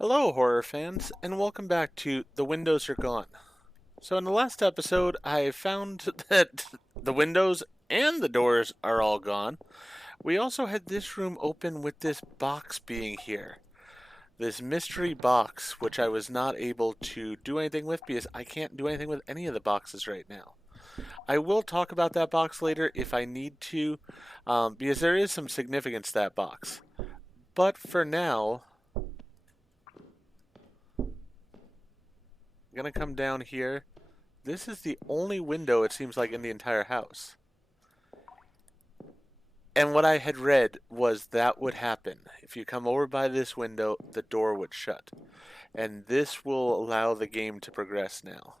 Hello, horror fans, and welcome back to The Windows Are Gone. So, in the last episode, I found that the windows and the doors are all gone. We also had this room open with this box being here. This mystery box, which I was not able to do anything with because I can't do anything with any of the boxes right now. I will talk about that box later if I need to, because there is some significance to that box. But for now, I'm going to come down here. This is the only window, it seems like, in the entire house. And what I had read was that would happen. If you come over by this window, the door would shut. And this will allow the game to progress now.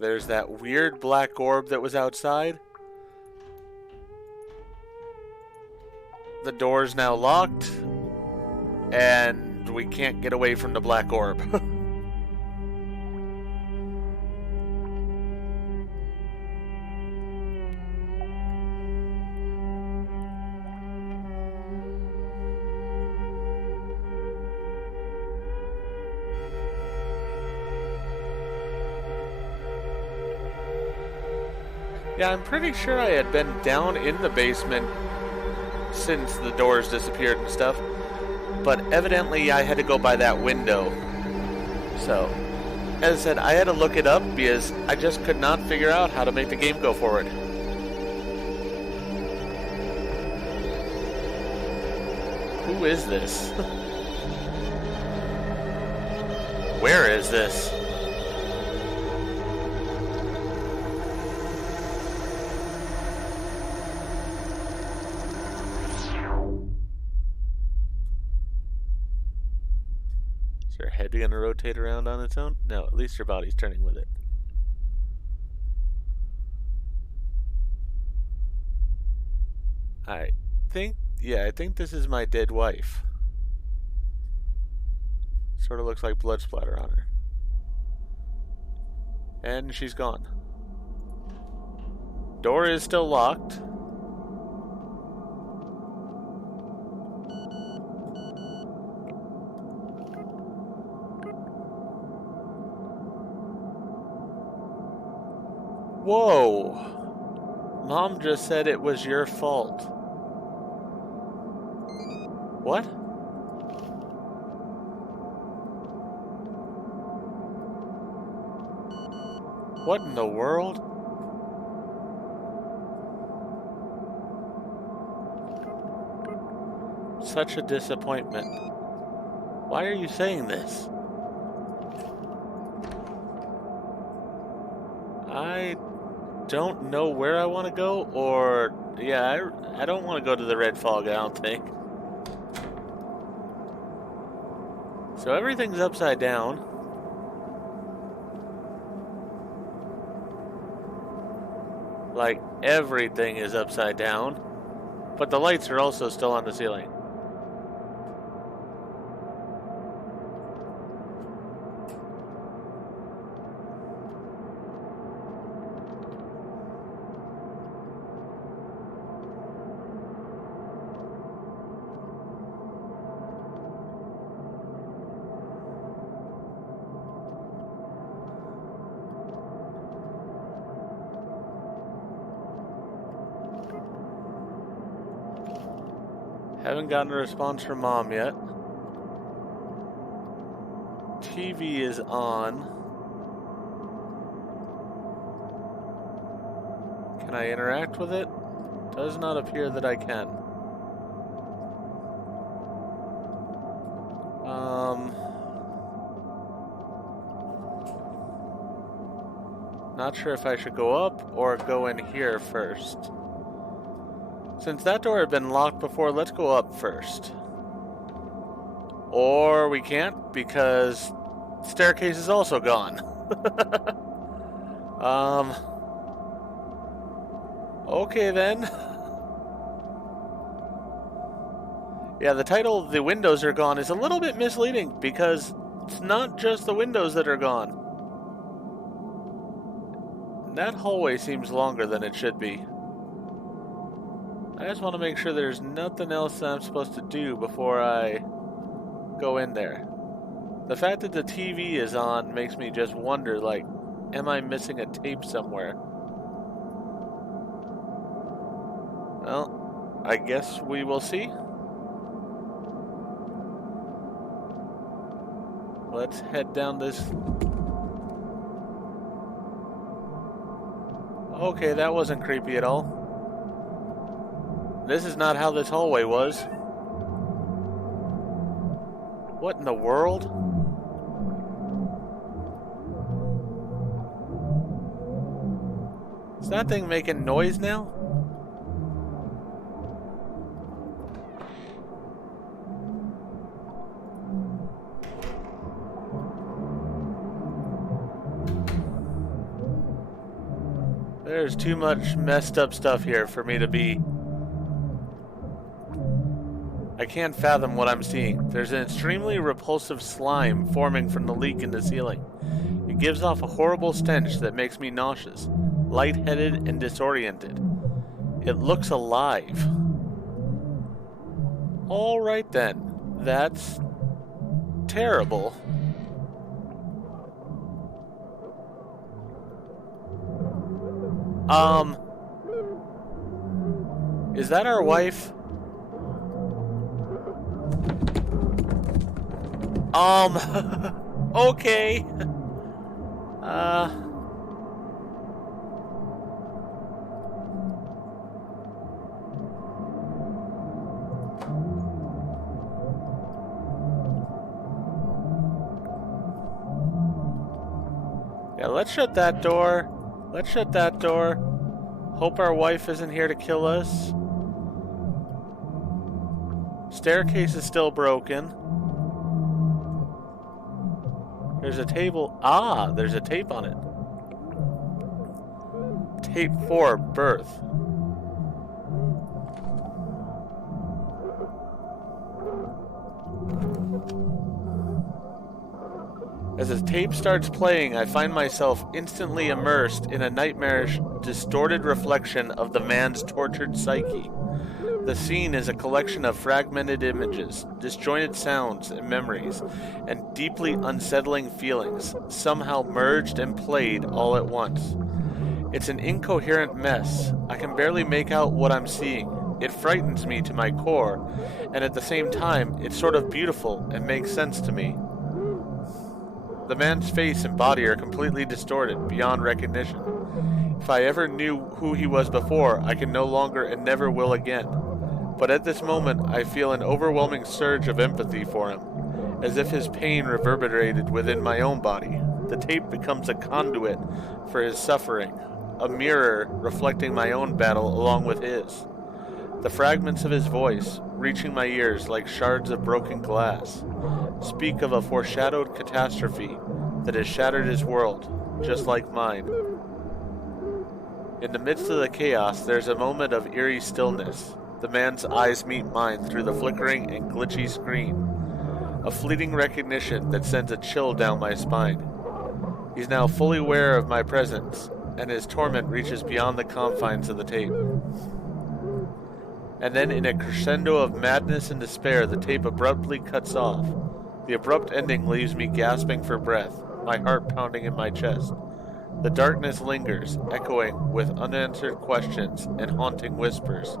There's that weird black orb that was outside. The door's now locked. And we can't get away from the black orb. Yeah, I'm pretty sure I had been down in the basement since the doors disappeared and stuff. But evidently I had to go by that window. So, as I said, I had to look it up because I just could not figure out how to make the game go forward. Who is this? Where is this? Is your head going to rotate around on its own? No, at least your body's turning with it. I think this is my dead wife. Sort of looks like blood splatter on her. And she's gone. Door is still locked. Whoa! Mom just said it was your fault. What? What in the world? Such a disappointment. Why are you saying this? I don't know where I want to go, or... Yeah, I don't want to go to the red fog, I don't think. So everything's upside down. Like, everything is upside down. But the lights are also still on the ceiling. Haven't gotten a response from Mom yet. TV is on. Can I interact with it? Does not appear that I can. Not sure if I should go up or go in here first. Since that door had been locked before, let's go up first. Or we can't because the staircase is also gone. Okay then. Yeah, the title, The Windows Are Gone, is a little bit misleading because it's not just the windows that are gone. That hallway seems longer than it should be. I just want to make sure there's nothing else that I'm supposed to do before I go in there. The fact that the TV is on makes me just wonder, like, am I missing a tape somewhere? Well, I guess we will see. Let's head down this. Okay, that wasn't creepy at all. This is not how this hallway was. What in the world? Is that thing making noise now? There's too much messed up stuff here for me to be... I can't fathom what I'm seeing. There's an extremely repulsive slime forming from the leak in the ceiling. It gives off a horrible stench that makes me nauseous, lightheaded, and disoriented. It looks alive. Alright then. That's... terrible. Is that our wife? Okay. Yeah, let's shut that door. Let's shut that door. Hope our wife isn't here to kill us. Staircase is still broken. There's a table. Ah, there's a tape on it. Tape 4, birth. As the tape starts playing, I find myself instantly immersed in a nightmarish, distorted reflection of the man's tortured psyche. The scene is a collection of fragmented images, disjointed sounds and memories, and deeply unsettling feelings, somehow merged and played all at once. It's an incoherent mess. I can barely make out what I'm seeing. It frightens me to my core, and at the same time, it's sort of beautiful and makes sense to me. The man's face and body are completely distorted, beyond recognition. If I ever knew who he was before, I can no longer and never will again. But at this moment, I feel an overwhelming surge of empathy for him, as if his pain reverberated within my own body. The tape becomes a conduit for his suffering, a mirror reflecting my own battle along with his. The fragments of his voice, reaching my ears like shards of broken glass, speak of a foreshadowed catastrophe that has shattered his world, just like mine. In the midst of the chaos, there's a moment of eerie stillness. The man's eyes meet mine through the flickering and glitchy screen. A fleeting recognition that sends a chill down my spine. He's now fully aware of my presence, and his torment reaches beyond the confines of the tape. And then, in a crescendo of madness and despair, the tape abruptly cuts off. The abrupt ending leaves me gasping for breath, my heart pounding in my chest. The darkness lingers, echoing with unanswered questions and haunting whispers.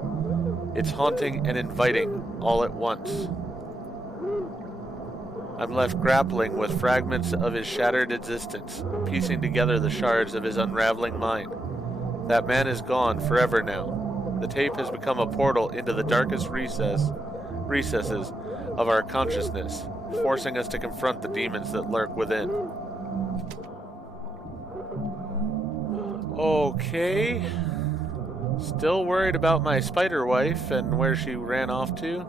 It's haunting and inviting all at once. I'm left grappling with fragments of his shattered existence, piecing together the shards of his unraveling mind. That man is gone forever now. The tape has become a portal into the darkest recesses of our consciousness, forcing us to confront the demons that lurk within. Okay. Still worried about my spider wife and where she ran off to.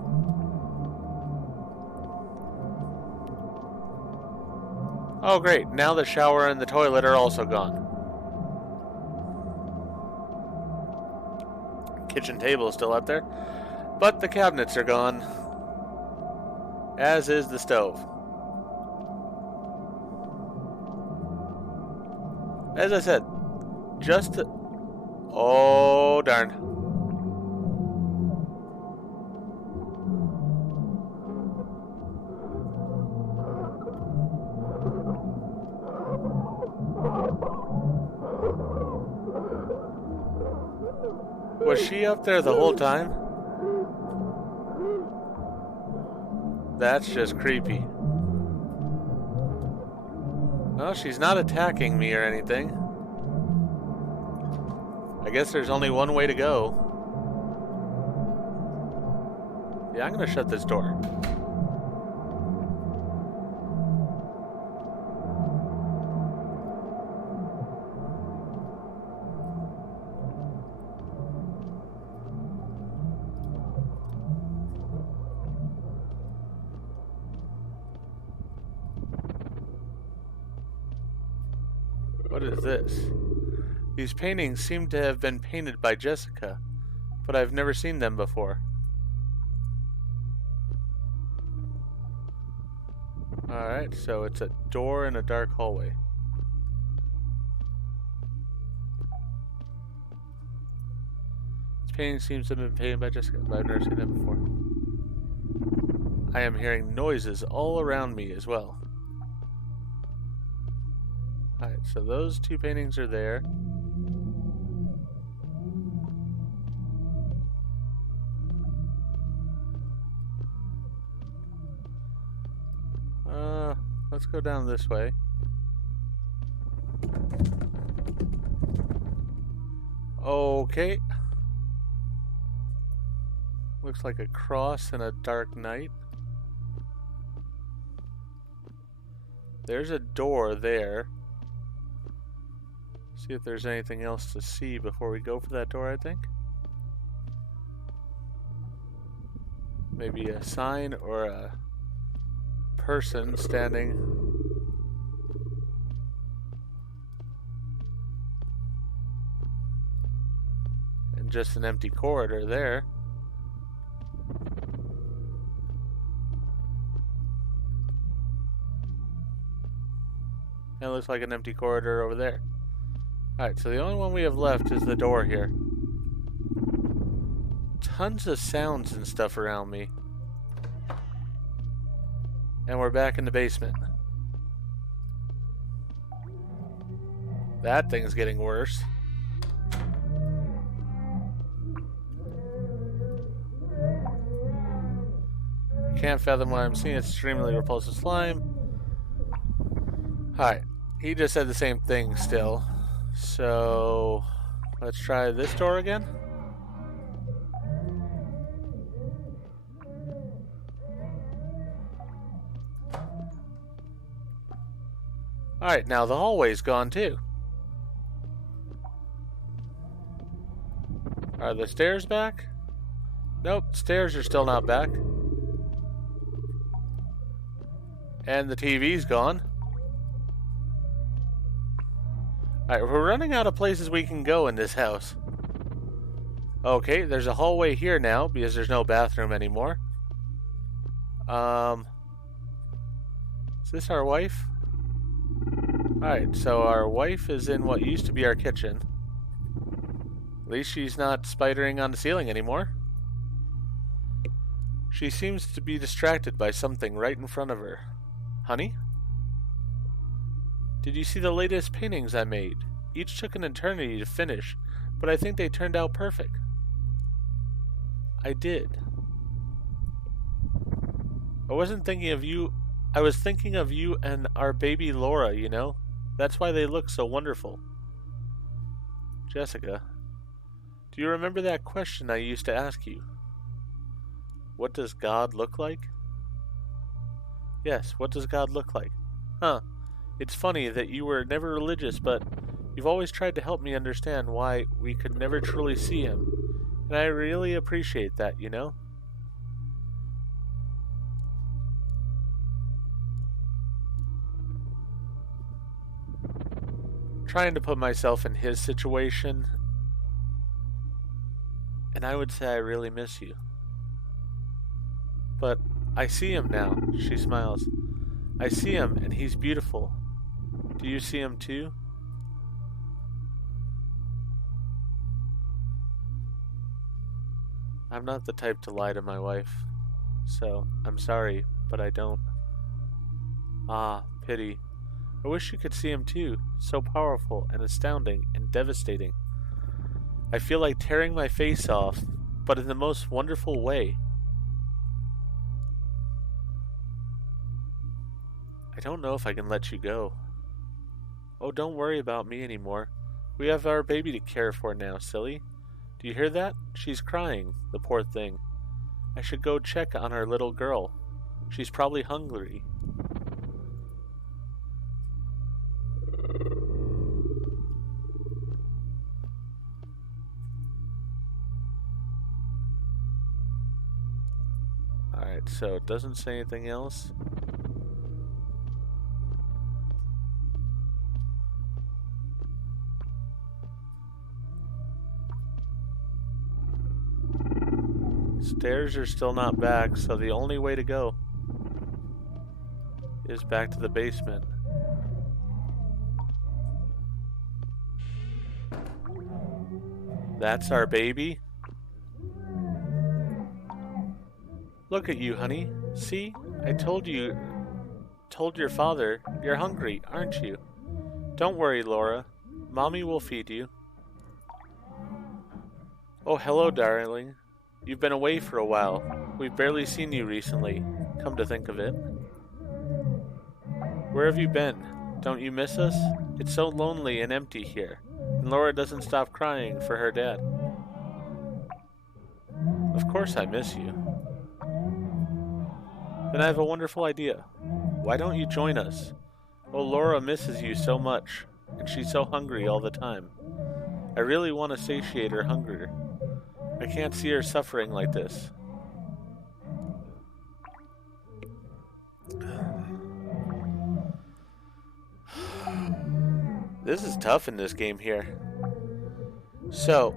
Oh great, now the shower and the toilet are also gone. Kitchen table is still up there, but the cabinets are gone, as is the stove. As I said, oh darn. Was she up there the whole time? That's just creepy. Well, she's not attacking me or anything. I guess there's only one way to go. Yeah, I'm gonna shut this door. What is this? These paintings seem to have been painted by Jessica, but I've never seen them before. Alright, so it's a door in a dark hallway. This painting seems to have been painted by Jessica, but I've never seen them before. I am hearing noises all around me as well. Alright, so those two paintings are there. Let's go down this way. Okay. Looks like a cross and a dark night. There's a door there. See if there's anything else to see before we go for that door, I think. Maybe a sign or a person standing. And just an empty corridor there. And it looks like an empty corridor over there. Alright, so the only one we have left is the door here. Tons of sounds and stuff around me. And we're back in the basement. That thing's getting worse. Can't fathom what I'm seeing. It's extremely repulsive slime. Alright, he just said the same thing still. So, let's try this door again. Alright, now the hallway's gone too. Are the stairs back? Nope, stairs are still not back. And the TV's gone. Alright, we're running out of places we can go in this house. Okay, there's a hallway here now because there's no bathroom anymore. Is this our wife? Alright, so our wife is in what used to be our kitchen. At least she's not spidering on the ceiling anymore. She seems to be distracted by something right in front of her. Honey? Did you see the latest paintings I made? Each took an eternity to finish, but I think they turned out perfect. I did. I wasn't thinking of you. I was thinking of you and our baby Laura, you know? That's why they look so wonderful. Jessica, do you remember that question I used to ask you? What does God look like? Yes, what does God look like? Huh. It's funny that you were never religious, but you've always tried to help me understand why we could never truly see him. And I really appreciate that, you know? Trying to put myself in his situation, and I would say I really miss you. But I see him now, she smiles. I see him, and he's beautiful. Do you see him too? I'm not the type to lie to my wife, so I'm sorry, but I don't. Ah, pity. I wish you could see him too, so powerful and astounding and devastating. I feel like tearing my face off, but in the most wonderful way. I don't know if I can let you go. Oh, don't worry about me anymore. We have our baby to care for now, silly. Do you hear that? She's crying, the poor thing. I should go check on our little girl. She's probably hungry. Alright, so it doesn't say anything else. Stairs are still not back, so the only way to go is back to the basement. That's our baby? Look at you, honey. See? I told your father, you're hungry, aren't you? Don't worry, Laura. Mommy will feed you. Oh, hello, darling. You've been away for a while. We've barely seen you recently, come to think of it. Where have you been? Don't you miss us? It's so lonely and empty here, and Laura doesn't stop crying for her dad. Of course I miss you. Then I have a wonderful idea. Why don't you join us? Oh, Laura misses you so much, and she's so hungry all the time. I really want to satiate her hunger. I can't see her suffering like this. This is tough in this game here. So,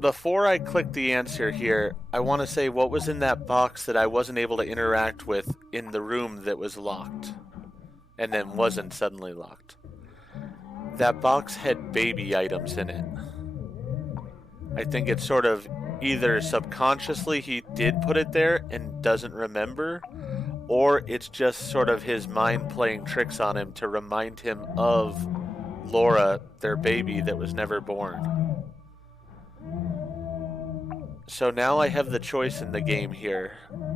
before I click the answer here, I want to say what was in that box that I wasn't able to interact with in the room that was locked, and then wasn't suddenly locked. That box had baby items in it. I think it's sort of either subconsciously he did put it there and doesn't remember, or it's just sort of his mind playing tricks on him to remind him of Laura, their baby that was never born. So now I have the choice in the game here,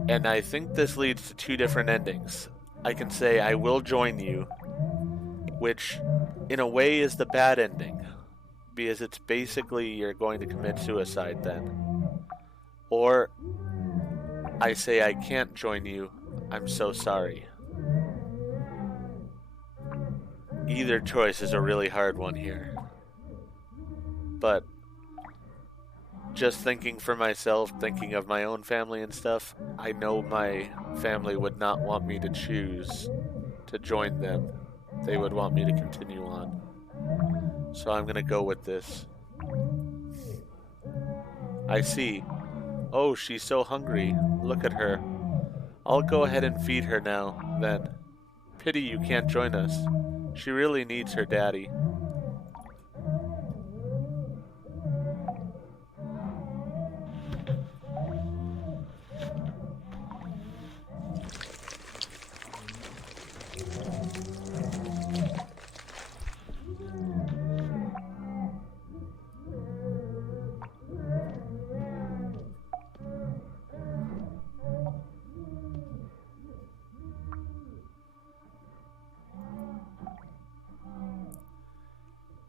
and I think this leads to two different endings. I can say I will join you, which in a way is the bad ending, because it's basically you're going to commit suicide then. Or I say I can't join you, I'm so sorry. Either choice is a really hard one here. But just thinking for myself, thinking of my own family and stuff, I know my family would not want me to choose to join them. They would want me to continue on. So I'm gonna go with this. I see. Oh, she's so hungry. Look at her. I'll go ahead and feed her now, then. Pity you can't join us. She really needs her daddy.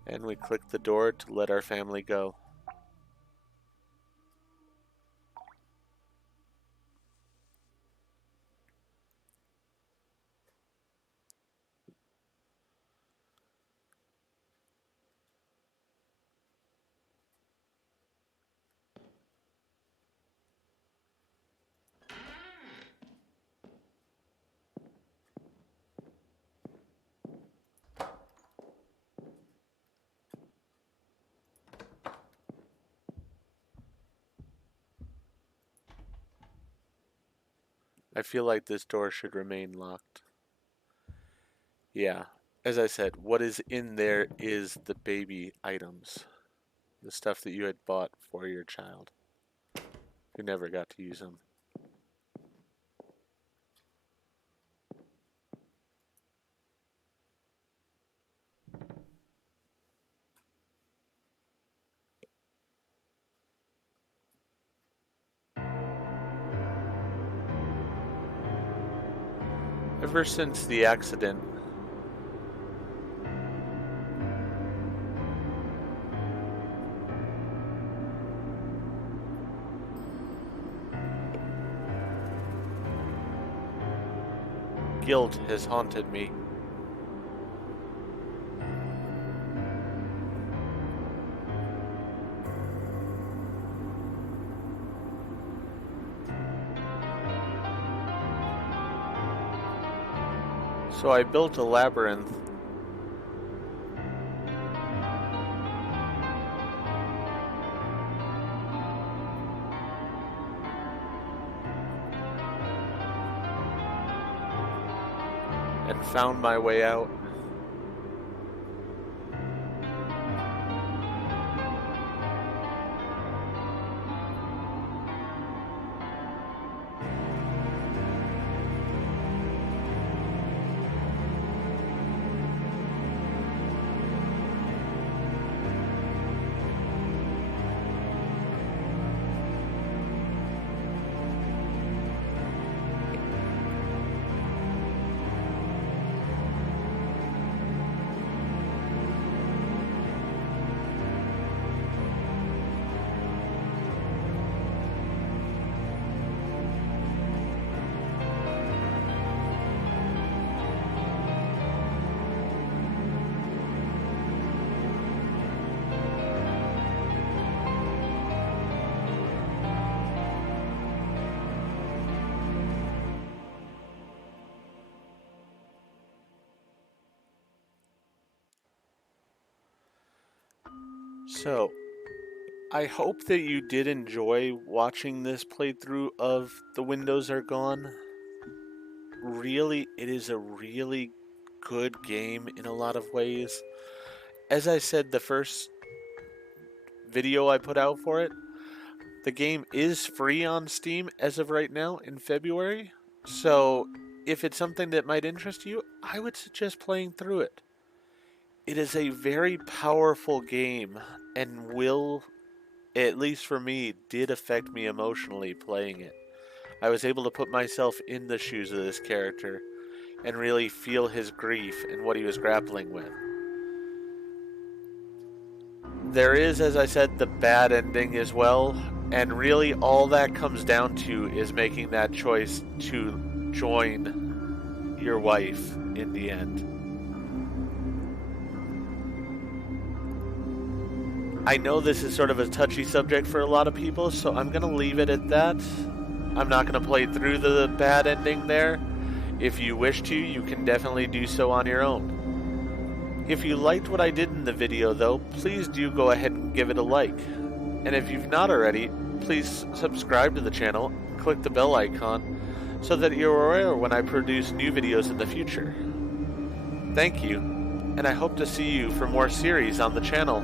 And we click the door to let our family go. I feel like this door should remain locked. Yeah, as I said, what is in there is the baby items. The stuff that you had bought for your child. You never got to use them. Ever since the accident, guilt has haunted me. So I built a labyrinth and found my way out. So, I hope that you did enjoy watching this playthrough of The Windows Are Gone. Really, it is a really good game in a lot of ways. As I said, the first video I put out for it, the game is free on Steam as of right now in February. So, if it's something that might interest you, I would suggest playing through it. It is a very powerful game and will, at least for me, did affect me emotionally playing it. I was able to put myself in the shoes of this character and really feel his grief and what he was grappling with. There is, as I said, the bad ending as well, and really all that comes down to is making that choice to join your wife in the end. I know this is sort of a touchy subject for a lot of people, so I'm going to leave it at that. I'm not going to play through the bad ending there. If you wish to, you can definitely do so on your own. If you liked what I did in the video, though, please do go ahead and give it a like. And if you've not already, please subscribe to the channel, click the bell icon, so that you're aware when I produce new videos in the future. Thank you, and I hope to see you for more series on the channel.